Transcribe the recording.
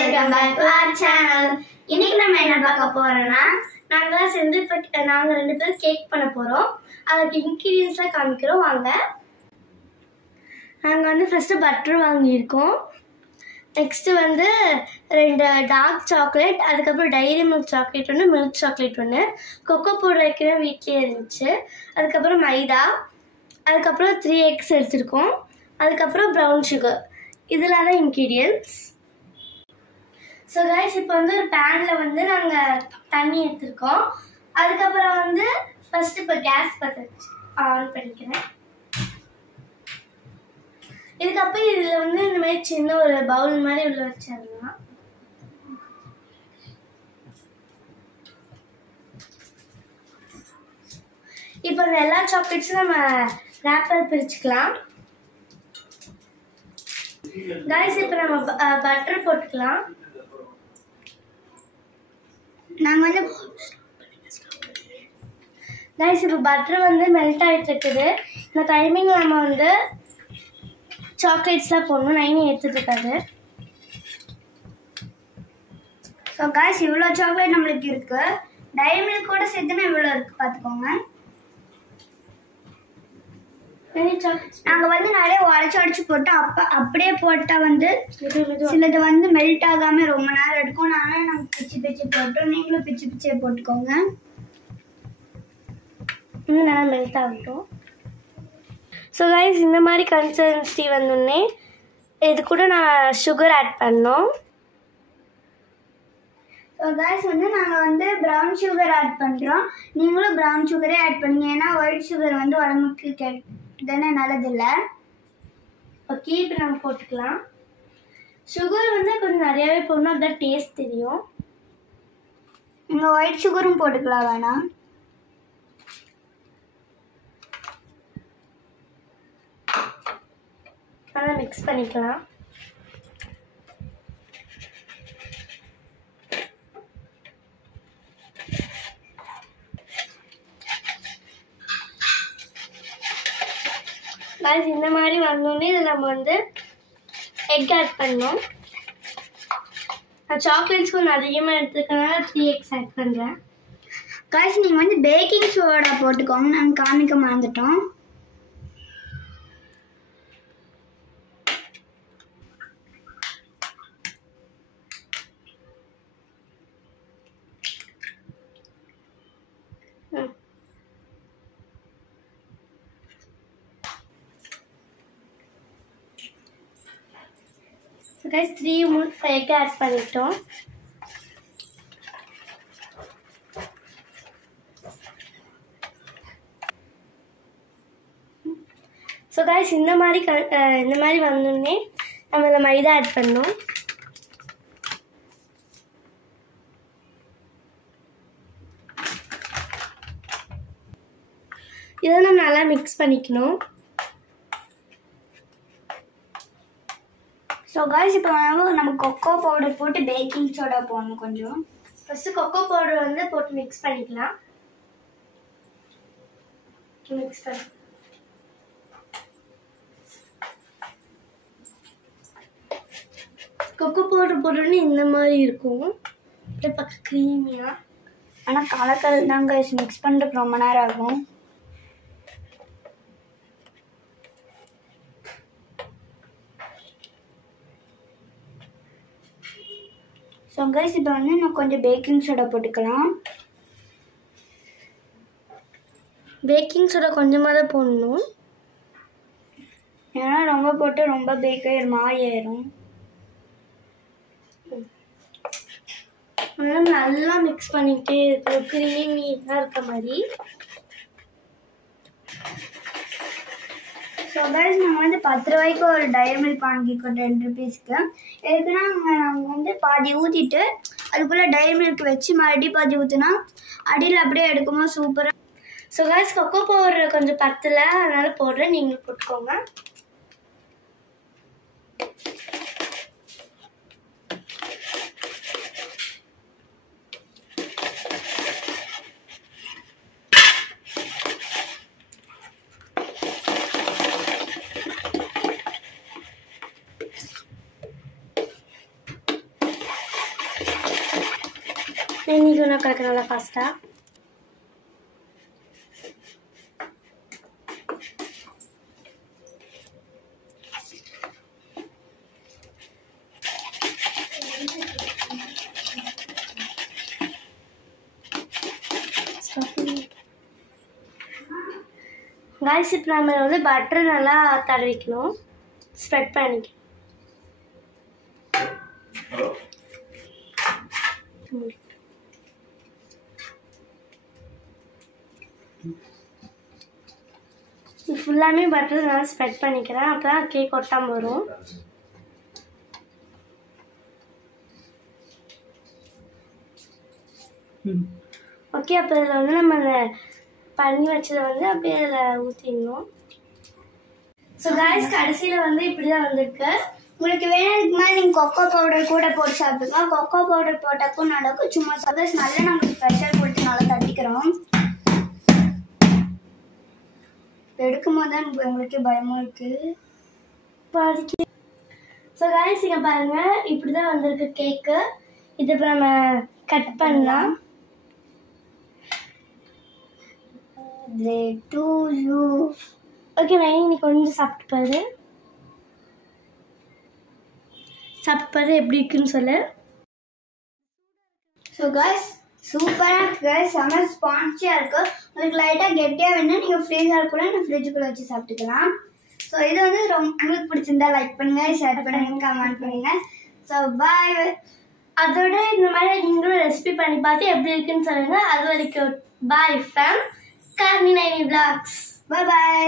welcome back to our channel. இன்னைக்கு நம்ம என்ன பார்க்க போறோம்னா நாங்க சேர்ந்து நாங்க ரெண்டு பேரும் கேக் பண்ண போறோம். அதுக்கு இன்கிரிடியன்ட்ஸ்லாம் காமிக்கிறோம் வாங்க. நாங்க வந்து ஃபர்ஸ்ட் பட்டர் வாங்கி இருக்கோம். நெக்ஸ்ட் வந்து ரெண்டு டார்க் சாக்லேட், அதுக்கப்புறம் டைரி மில்க் சாக்லேட் ஒன்று, மில்க் சாக்லேட் ஒன்று, கொக்கோ பவுடர் வைக்கிற வீட்லேயே இருந்துச்சு. அதுக்கப்புறம் மைதா, அதுக்கப்புறம் 3 eggs எடுத்துருக்கோம். அதுக்கப்புறம் ப்ரௌன் சுகர், இதெல்லாம் தான் இன்கிரிடியன்ட்ஸ். ஸோ கைஸ் இப்போ வந்து ஒரு பேனில் வந்து நாங்கள் தண்ணி எடுத்துருக்கோம். அதுக்கப்புறம் வந்து ஃபஸ்ட்டு இப்போ கேஸ் பற்ற ஆன் பண்ணிக்கிறேன். இதுக்கப்புறம் இதில் வந்து இந்த மாதிரி சின்ன ஒரு பவுல் மாதிரி உள்ள வச்சிடலாம். இப்போ இந்த எல்லா சாக்லேட்ஸும் நம்ம ரேப்பர் பிரிச்சுக்கலாம். கைஸ் இப்போ நம்ம பட்டர் போட்டுக்கலாம். நாங்கள் வந்து கைஸ் இப்போ பட்டர் வந்து மெல்ட் ஆகிட்டு இருக்குது. இந்த டைமிங் நம்ம வந்து சாக்லேட்ஸ்லாம் போடணும். நைனி எடுத்துட்டு இருக்காது. ஸோ கைஸ் இவ்வளோ சாக்லேட் நம்மளுக்கு இருக்கு. டைரி மில்க் கூட சேர்த்துனா இவ்வளோ இருக்கு பார்த்துக்கோங்க. நாங்கள் வந்து நிறைய உடச்சி போட்டு அப்படியே போட்டால் வந்து சிலது வந்து மெல்ட் ஆகாமல் ரொம்ப நேரம் எடுக்கும். நாங்கள் பிச்சு போட்டோம். நீங்களும் பிச்சு போட்டுக்கோங்க. இன்னும் நல்லா மெல்ட் ஆகட்டும். ஸோ கைஸ் இந்த மாதிரி கன்சிஸ்டன்சி வந்தோடனே இது கூட நான் சுகர் ஆட் பண்ணோம். ஸோ கைஸ் வந்து நாங்கள் வந்து ப்ரௌன் சுகர் ஆட் பண்ணுறோம். நீங்களும் ப்ரௌன் சுகரே ஆட் பண்ணுங்க. ஏன்னா ஒயிட் சுகர் வந்து உடம்புக்கு தானே நல்லதில்லை. ஓகே இப்போ நம்ம போட்டுக்கலாம். சுகர் வந்து கொஞ்சம் நிறையாவே போடணும், அதுதான் டேஸ்ட் தெரியும். நீங்கள் ஒயிட் சுகரும் போட்டுக்கலாம் வேணாம். நல்லா மிக்ஸ் பண்ணிக்கலாம். கைஸ் இந்த மாதிரி வந்தோடனே இதில் நம்ம வந்து எக் ஆட் பண்ணோம். நான் சாக்லேட்ஸ் கொஞ்சம் அதிகமாக எடுத்துக்கிறதுனால 3 eggs ஆட் பண்ணுறேன். கைஸ் நீங்கள் வந்து பேக்கிங் சோடா போட்டுக்கோங்க. நாங்கள் காமிக்க மறந்துட்டோம். கைஸ் 3 egg ஆட் பண்ணிட்டோம். ஸோ கைஸ் இந்த மாதிரி வந்தோடனே நம்ம இதில் மைதா ஆட் பண்ணோம். இதை நம்ம நல்லா மிக்ஸ் பண்ணிக்கணும். ஸோ கைஸ் இப்போ நம்ம கொக்கோ பவுடர் போட்டு பேக்கிங் சோடா போடணும். கொஞ்சம் ஃபஸ்ட்டு கொக்கோ பவுடர் வந்து போட்டு மிக்ஸ் பண்ணிக்கலாம். மிக்ஸ் பண்ணி கொக்கோ பவுடர் போட்டோன்னே இந்த மாதிரி இருக்கும். அப்படியே பக்கம் க்ரீமியாக. ஆனால் கலக்கல் தான் கைஸ், மிக்ஸ் பண்ணுறதுக்கு ரொம்ப நேரம் ஆகும். ஸோ கைஸ் இப்போ வந்து நான் கொஞ்சம் பேக்கிங் சோடா போட்டுக்கலாம். பேக்கிங் சோடா கொஞ்சமாக தான் போடணும். ஏன்னா ரொம்ப போட்டு ரொம்ப பேக் ஆகிடும், மாதிரி ஆயிடும். அதனால் நல்லா மிக்ஸ் பண்ணிக்கிட்டே இருக்கும். க்ரீமியாக இருக்க மாதிரி. ஸோ கைஸ் நாங்கள் வந்து 10 ரூபாய்க்கு ஒரு டைரி மில்க் வாங்கிக்கோம் 2 rupeesக்கு. எதுக்குன்னா நாங்கள் வந்து பாதி ஊற்றிட்டு அதுக்குள்ளே டைரி மில்க் வச்சு மறுபடியும் பாதி ஊற்றினா அடியில் அப்படியே எடுக்கும்போது சூப்பராக. ஸோ கைஸ் கொக்கோ பவுடர் கொஞ்சம் பத்தலை, அதனால் போடுறேன். நீங்களும் போட்டுக்கோங்க. இன்னைக்கு ஒன்றா கலக்க நல்லா ஃபாஸ்ட்டாக. காய்ஸ் இப்போ நம்ம வந்து பட்டர் நல்லா தடவிக்கணும், ஸ்ப்ரெட் பண்ணிக்கணும். ஃபுல்லாமே பட்டர் நல்லா ஸ்ப்ரெட் பண்ணிக்கிறேன், அப்போ தான் கேக் ஒட்டாமல் வரும். ஓகே, அப்போ இதில் வந்து நம்ம அந்த பண்ணி வச்சதை வந்து அப்படியே அதில் ஊற்றிடணும். ஸோ காய்ஸ் கடைசியில் வந்து இப்படி தான் வந்திருக்கு. உங்களுக்கு வேணும்க்கு மேலே நீங்கள் கொக்கோ பவுடர் கூட போட்டு சாப்பிடுங்க. கொக்கோ பவுடர் போட்டாக்கும் நடக்கும், சும்மா சப்போஸ் நல்லா நம்ம ஸ்பெஷல் கொடுத்து நல்லா தட்டிக்கிறோம். எடுக்கும் போது தான் எங்களுக்கே பயமாக இருக்குது. பாதிக்கு. ஸோ காய்ஸ் இங்கே பாருங்கள், இப்படி தான் வந்திருக்கு கேக்கு. இது இப்போ நம்ம கட் பண்ணலாம். ஓகே நான் நீ கொஞ்சம் சாப்பிட்டு பாரு, எப்படி இருக்குன்னு சொல்லு. ஸோ காய்ஸ் சூப்பராக இருக்குது, செம்ம ஸ்பான்ச்சியாக இருக்குது. உங்களுக்கு லைட்டாக கெட்டியாக வேணும்னா நீங்கள் ஃப்ரீசர் கூட நான் ஃப்ரிட்ஜுக்குள்ளே வச்சு சாப்பிட்டுக்கலாம். ஸோ இது வந்து உங்களுக்கு பிடிச்சிருந்தா லைக் பண்ணுங்கள், ஷேர் பண்ணுங்கள், கமெண்ட் பண்ணுங்கள். So bye. அதோட இந்த மாதிரி நீங்களும் ரெசிபி பண்ணி பார்த்து எப்படி இருக்குன்னு சொல்லுங்கள். அது வரைக்கும் bye from Karni Naini Vlogs. Bye bye.